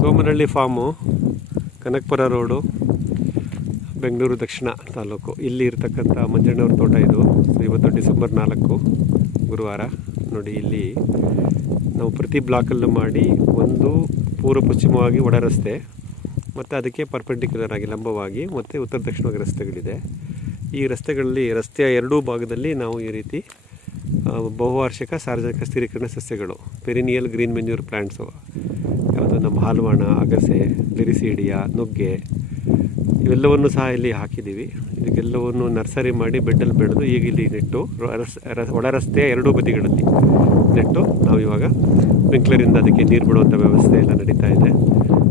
Somanahalli farm Kanakapura road, Bengaluru ದಕ್ಷಿಣ ತಾಲೂಕು. ಇಲ್ಲಿ ಇರತಕ್ಕಂಥ ಮಂಜಣ್ಣವ್ರ ತೋಟ ಇದು. ಇವತ್ತು ಡಿಸೆಂಬರ್ ನಾಲ್ಕು, ಗುರುವಾರ. ನೋಡಿ, ಇಲ್ಲಿ ನಾವು ಪ್ರತಿ ಬ್ಲಾಕಲ್ಲೂ ಮಾಡಿ ಒಂದು ಪೂರ್ವ ಪಶ್ಚಿಮವಾಗಿ ಒಡ ರಸ್ತೆ, ಮತ್ತು ಅದಕ್ಕೆ ಪರ್ಪೆಂಡಿಕ್ಯುಲರ್ ಆಗಿ ಲಂಬವಾಗಿ, ಮತ್ತು ಉತ್ತರ ದಕ್ಷಿಣವಾಗಿ ರಸ್ತೆಗಳಿದೆ. ಈ ರಸ್ತೆಗಳಲ್ಲಿ, ರಸ್ತೆಯ ಎರಡೂ ಭಾಗದಲ್ಲಿ ನಾವು ಈ ರೀತಿ ಬಹುವಾರ್ಷಿಕ ಸಾರ್ವಜನಿಕ ಸ್ಥಿರೀಕರಣ ಸಸ್ಯಗಳು, ಪೆರಿನಿಯಲ್ ಗ್ರೀನ್ ಮೆನ್ಯೂರ್ ಯಾವುದು ನಮ್ಮ ಹಾಲ್ವಾಣ ಅಗಸೆ ಲಿರಿಸೀಡಿಯಾ ನುಗ್ಗೆ ಇವೆಲ್ಲವನ್ನು ಸಹ ಇಲ್ಲಿ ಹಾಕಿದ್ದೀವಿ. ಇದಕ್ಕೆಲ್ಲವನ್ನು ನರ್ಸರಿ ಮಾಡಿ ಬೆಡ್ಡಲ್ಲಿ ಬೆಳೆದು ಈಗ ಇಲ್ಲಿ ನೆಟ್ಟು ರಸ್, ರಸ್- ಒಳ ರಸ್ತೆಯ ಎರಡೂ ಬದಿಗಳಲ್ಲಿ ನೆಟ್ಟು ನಾವು ಇವಾಗ ಸ್ಪ್ರಿಂಕ್ಲರಿಂದ ಅದಕ್ಕೆ ನೀರು ಬಿಡುವಂಥ ವ್ಯವಸ್ಥೆ ಎಲ್ಲ ನಡೀತಾ ಇದೆ.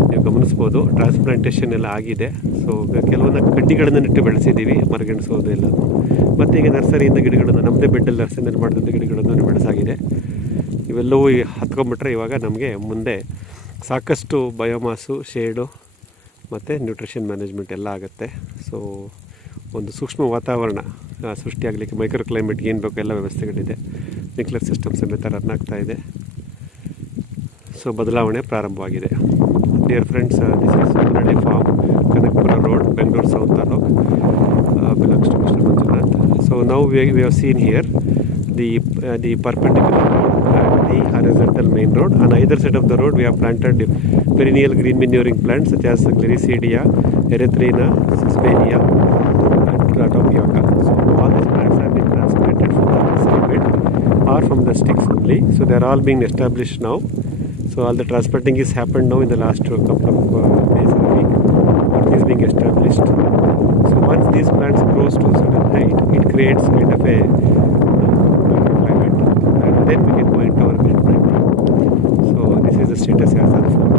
ನೀವು ಗಮನಿಸ್ಬೋದು, ಟ್ರಾನ್ಸ್ಪ್ಲಾಂಟೇಷನ್ ಎಲ್ಲ ಆಗಿದೆ. ಸೊ ಕೆಲವೊಂದು ಕಡ್ಡಿಗಳನ್ನು ನೆಟ್ಟು ಬೆಳೆಸಿದ್ದೀವಿ, ಮರಗೆಣಸೋದು ಎಲ್ಲ. ಮತ್ತು ಈಗ ನರ್ಸರಿಯಿಂದ ಗಿಡಗಳನ್ನು ನಮ್ಮದೇ ಬೆಡ್ಡಲ್ಲಿ ನರ್ಸರಿಯಲ್ಲಿ ಮಾಡಿದಂಥ ಗಿಡಗಳನ್ನು ಬೆಳೆಸಾಗಿದೆ. ಇವೆಲ್ಲವೂ ಹತ್ಕೊಂಡ್ಬಿಟ್ರೆ ಇವಾಗ ನಮಗೆ ಮುಂದೆ ಸಾಕಷ್ಟು ಬಯೋಮಾಸು ಶೇಡು ಮತ್ತು ನ್ಯೂಟ್ರಿಷನ್ ಮ್ಯಾನೇಜ್ಮೆಂಟ್ ಎಲ್ಲ ಆಗುತ್ತೆ. ಸೊ ಒಂದು ಸೂಕ್ಷ್ಮ ವಾತಾವರಣ ಸೃಷ್ಟಿಯಾಗಲಿಕ್ಕೆ ಮೈಕ್ರೋ ಕ್ಲೈಮೇಟ್ ಏನು ಬೇಕು ಎಲ್ಲ ವ್ಯವಸ್ಥೆಗಳಿದೆ. ನ್ಯೂಕ್ಲಿಯರ್ ಸಿಸ್ಟಮ್ ಸಮೇತ ರನ್ ಆಗ್ತಾ ಇದೆ. ಸೊ ಬದಲಾವಣೆ ಪ್ರಾರಂಭವಾಗಿದೆ. Dear friends this is Halli farm Kanakapura road Bengaluru south taluk belongs Manjunath so now we we have seen here the the perpendicular road and main road. On either side of the road we have planted perennial green manuring plants such as gliricidia erythrina sesbania and tapioca so all these plants have been transplanted from the nursery bed or from the sticks only. So they are all being established now. So all the transplanting is happened now in the last couple of uh, days or week. Earth is being established. So once these plants grows to a certain height it creates kind of a uh, climate. And then we can go into our the status as at 4